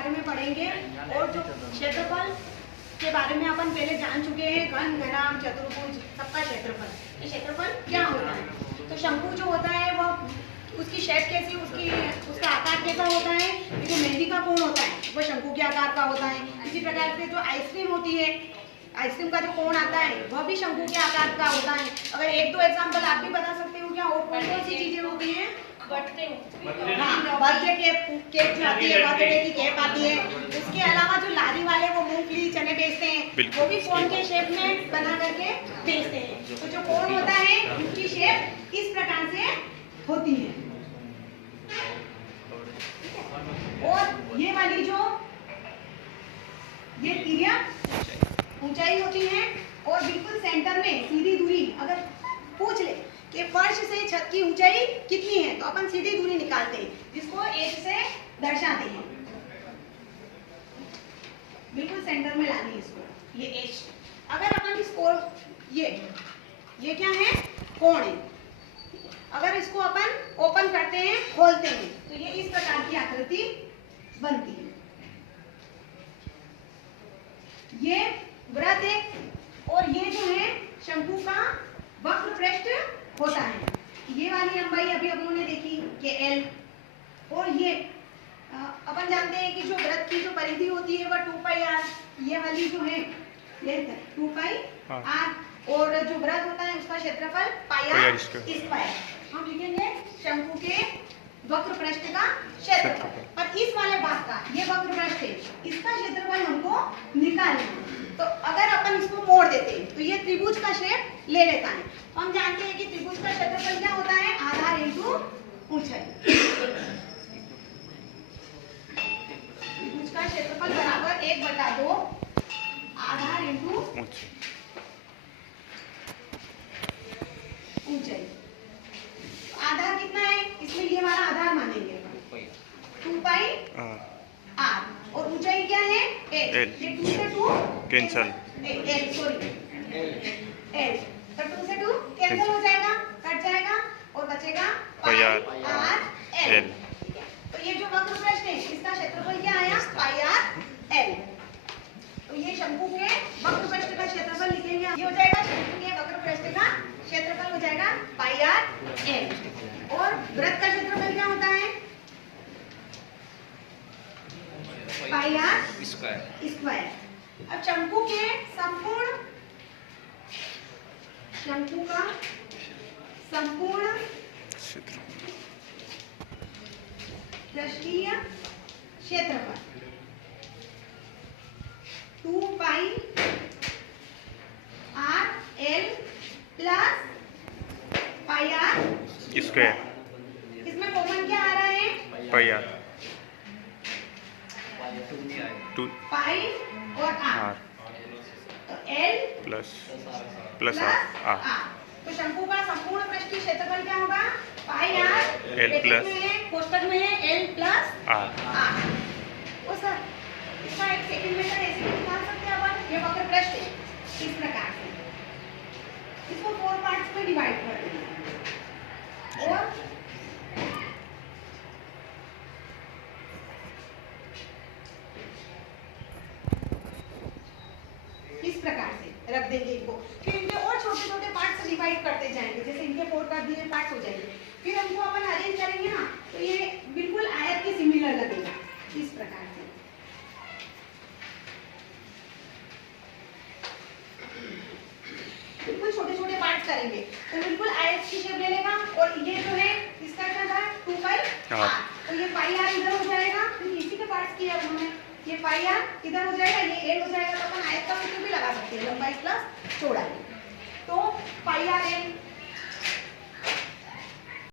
बारे में पढ़ेंगे और जो क्षेत्रफल के बारे में अपन पहले जान चुके हैं, घन, घनाभ, चतुर्भुज, सबका क्षेत्रफल। ये क्षेत्रफल क्या होता है? तो शंकु जो होता है वह उसकी शेप कैसी, उसका आकार कैसा होता है? जो मेहंदी का कोण होता है वो शंकु के आकार का होता है। इसी प्रकार से जो आइसक्रीम होती है, आइसक्रीम का जो कोण आता है वह भी शंकु के आकार का होता है। अगर एक दो एग्जाम्पल आप भी बता सकते हो क्या, और कौन कौन सी चीजें होती हैं? बर्थडे केक जो आती है, बर्थडे की केक आती है। उसके अलावा जो लारी वाले वो मूंगफली चने बेचते हैं, वो भी कोन के शेप में बना करके बेचते हैं। तो जो कोन होता है उसकी शेप इस प्रकार से होती है। और ये वाली जो ये तिर्यक ऊंचाई होती है और बिल्कुल सेंटर में सीधी दूरी, अगर पूछ ले कि फर्श से छत की ऊंचाई कितनी है तो अपन सीधी दूरी निकालते हैं, जिसको एच से दर्शाते हैं। बिल्कुल सेंटर में लानी है इसको, ये एच। अगर अपन इसको ये क्या है? कोण है। अगर इसको अपन ओपन करते हैं, खोलते हैं, तो ये इस प्रकार की आकृति बनती है। ये वृत्त है और ये जो है शंकु का वक्र पृष्ठ होता है। ये वाली लंबाई अभी हम लोगों ने देखी कि L, और ये अपन जानते हैं कि जो वृत्त की जो परिधि होती है वह 2πr, ये वाली जो है लेंथ 2πr, और जो वृत्त होता है उसका क्षेत्रफल πr स्क्वायर। हम लिखेंगे शंकु के वक्र पृष्ठ का क्षेत्रफल। पर इस वाले भाग का, ये वक्र पृष्ठ है, इसका क्षेत्रफल हमको निकालना है। तो अगर अपन इसको मोड़ देते हैं तो ये त्रिभुज का शेप ले लेता है। तो हम जानते हैं कि त्रिभुज का क्षेत्रफल क्या होता है? आधार इंटू ऊंचाई। त्रिभुज का क्षेत्रफल बराबर 1/2 आधार इंटू ऊंचाई। आधार कितना है? इसमें ये हमारा आधार मानेंगे 2πr, और ऊंचाई क्या है? h। ये 2 से 2 कैंसिल, l, तो 2 से 2 कैंसिल हो जाएगा, कट जाएगा और बचेगा πr l। तो ये जो वक्र पृष्ठ है इसका क्षेत्रफल क्या आया? πr l। तो ये शंकु के वक्र पृष्ठ का क्षेत्रफल लिखेंगे। ये हो जाएगा शंकु के वक्र पृष्ठ का क्षेत्रफल हो जाएगा πr l। और वृत्त का क्षेत्रफल क्या होता है? πr square. अब शंकु के शंकु का संपूर्ण पृष्ठीय क्षेत्रफल 2πr l plus πr square. इसमें कॉमन क्या आ रहा है? πr, 2 पाई और r, तो l प्लस r। तो शंकु का संपूर्ण पृष्ठीय क्षेत्रफल क्या होगा? πr l प्लस कोष्ठक में है l प्लस r। ओ सर, इसका एक सेकंड मेथड ऐसे भी निकाल सकते हैं अपन। ये वक्र पृष्ठ है इस प्रकार से, इसको 4 पार्ट्स में डिवाइड कर देंगे और इस प्रकार से रख देंगे इनको। फिर इनके और छोटे छोटे पार्ट्स डिवाइड करते जाएंगे, जैसे इनके 4 कर दिए पार्ट्स हो जाएंगे। फिर हमको अपन अरेंज करेंगे ना, तो ये बिल्कुल आयत के सिमिलर लगेगा इस प्रकार से। बिल्कुल छोटे छोटे पार्ट्स करेंगे तो बिल्कुल आयत की शेप ले लेगा। और ये जो है इसका क्या था? 2πr, तो ये πr इधर हो जाएगा। फिर इसी के पार्ट्स किया उन्होंने, ये πr इधर हो जाएगा, ये l हो जाएगा। तो अपन आयत का सूत्र भी लगा सकते हैं, लंबाई प्लस चौड़ाई। तो πr l